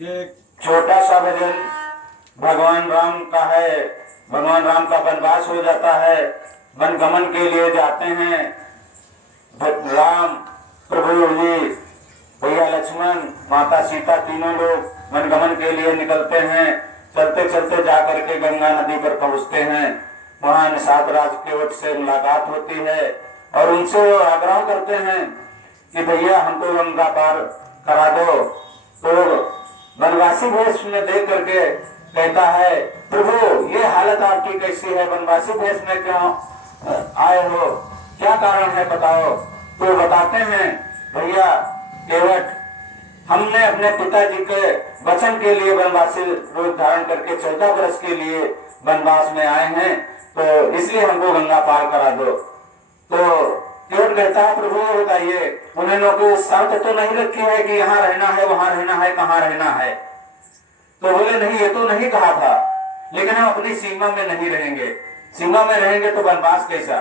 ये छोटा सा भजन भगवान राम का है। भगवान राम का वनवास हो जाता है, वन गमन के लिए जाते हैं। राम प्रभु जी, भैया लक्ष्मण, माता सीता, तीनों लोग वन गमन के लिए निकलते हैं। चलते चलते जाकर के गंगा नदी पर पहुंचते हैं। वहां निषाद राज केवट से मुलाकात होती है और उनसे वो आग्रह करते हैं कि भैया हमको गंगा पार करा दो। तो वनवासी वेश में देख करके कहता है, प्रभु ये हालत आपकी कैसी है, वनवासी वेश में क्यों आए हो, क्या कारण है बताओ। तो बताते हैं, भैया केवट, हमने अपने पिताजी के वचन के लिए वनवासी रूप धारण करके 14 वर्ष के लिए वनवास में आए हैं, तो इसलिए हमको गंगा पार करा दो। तो केवट कहता है, प्रभु ये बताइए, उन्होंने कोई शर्त तो नहीं रखी है कि यहाँ रहना है, वहां रहना है, कहाँ रहना है। तो बोले नहीं, ये तो नहीं कहा था, लेकिन हम अपनी सीमा में नहीं रहेंगे। सीमा में रहेंगे तो वनवास कैसा।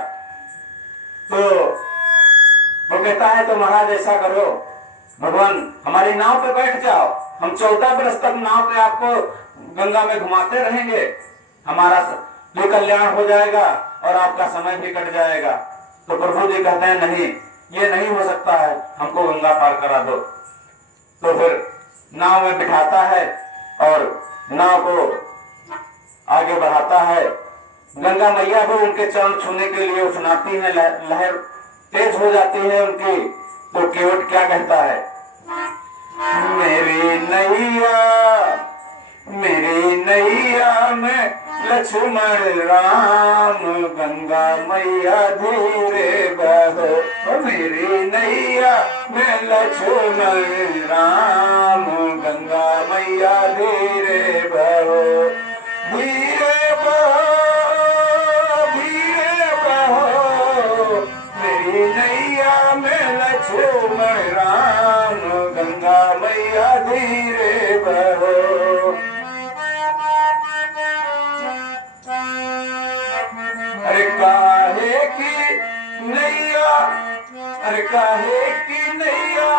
तो वो कहता है, तो महाराज ऐसा करो, भगवान हमारी नाव पे बैठ जाओ, हम 14 वर्ष तक नाव पे आपको गंगा में घुमाते रहेंगे, हमारा भी कल्याण हो जाएगा और आपका समय भी कट जाएगा। तो प्रभु जी कहते हैं, नहीं, ये नहीं हो सकता है, हमको गंगा पार करा दो। तो फिर नाव में बिठाता है और नाव को आगे बढ़ाता है। गंगा मैया भी उनके चरण छूने के लिए उछनाती है, लहर तेज हो जाती है उनकी। तो केवट क्या कहता है, मेरी नैया में लक्ष्मण राम, गंगा मैया धीरे बहो। मेरी नैया में लक्ष्मण राम, गंगा मैया धीरे बहो। धीरे बहो, धीरे बहो, मेरी नैया में लक्ष्मण राम, गंगा मैया धीरे बहो। अरे काहे की नैया, अरे काहे की नैया,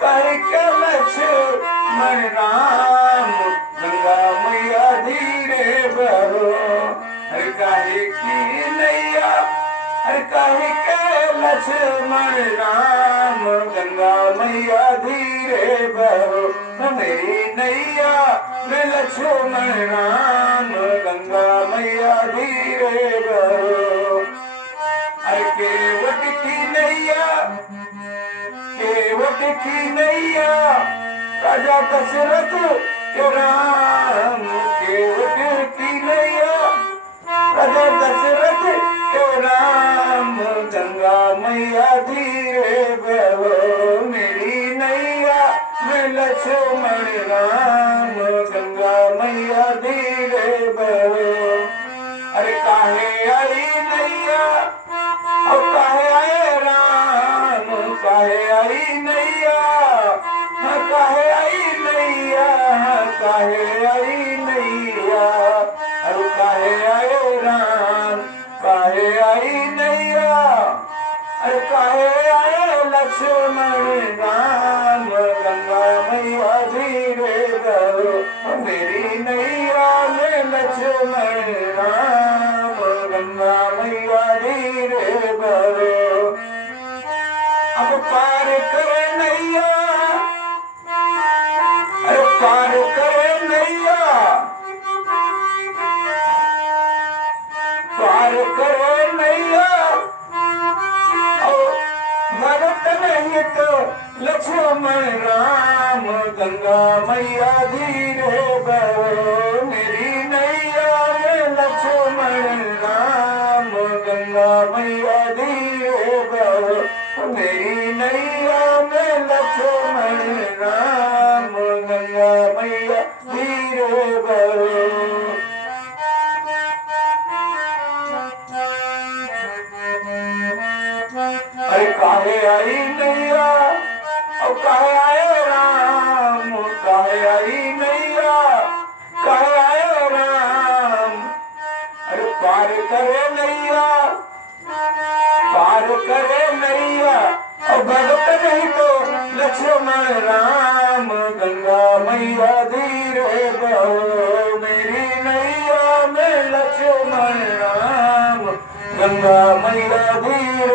काहे के लक्ष्मण राम, गंगा मैया धीरे बहो। अरे काहे की नैया, अरे काहे के लक्ष्मण राम, गंगा मैया धीरे बहो। मेरी नैया में लक्ष्मण राम, गंगा मैया धीरे बहो। अरे केवट की नैया, केवट की नैया, राजा दशरथ के राम, केवट की नैया, राजा दशरथ के राम, गंगा मैया धीरे बहो। मेरी नैया में लक्ष्मण राम, गंगा मैया धीरे बहो। अरे काहे आई नैया, और काहे आए राम, काहे आई नैया, काहे आई नैया, काहे आई नैया, और काहे आए राम, काहे आई नैया, अरे काहे आए लक्ष्मण राम, गंगा मैया धीरे बहो। मेरी नैया में लक्ष्मण राम, गंगा मैया धीरे बहो। अब पार करे नैया, अरे पार करे नैया, पार करे नैया, भरत नहीं तो लक्ष्मण राम, गंगा मैया धीरे बहो। मेरी नैया में लक्ष्मण राम, गंगा मैया धीरे बहो। मेरी नैया में लक्ष्मण राम, गंगा मैया धीरे बहो। अरे काहे आई नैया, और काहे आए राम, काहे आई नैया, काहे आए राम। अरे पार करे नैया, पार करे नैया, और भगत नहीं तो लक्ष्मण राम, गंगा मैया गंगा मैया भी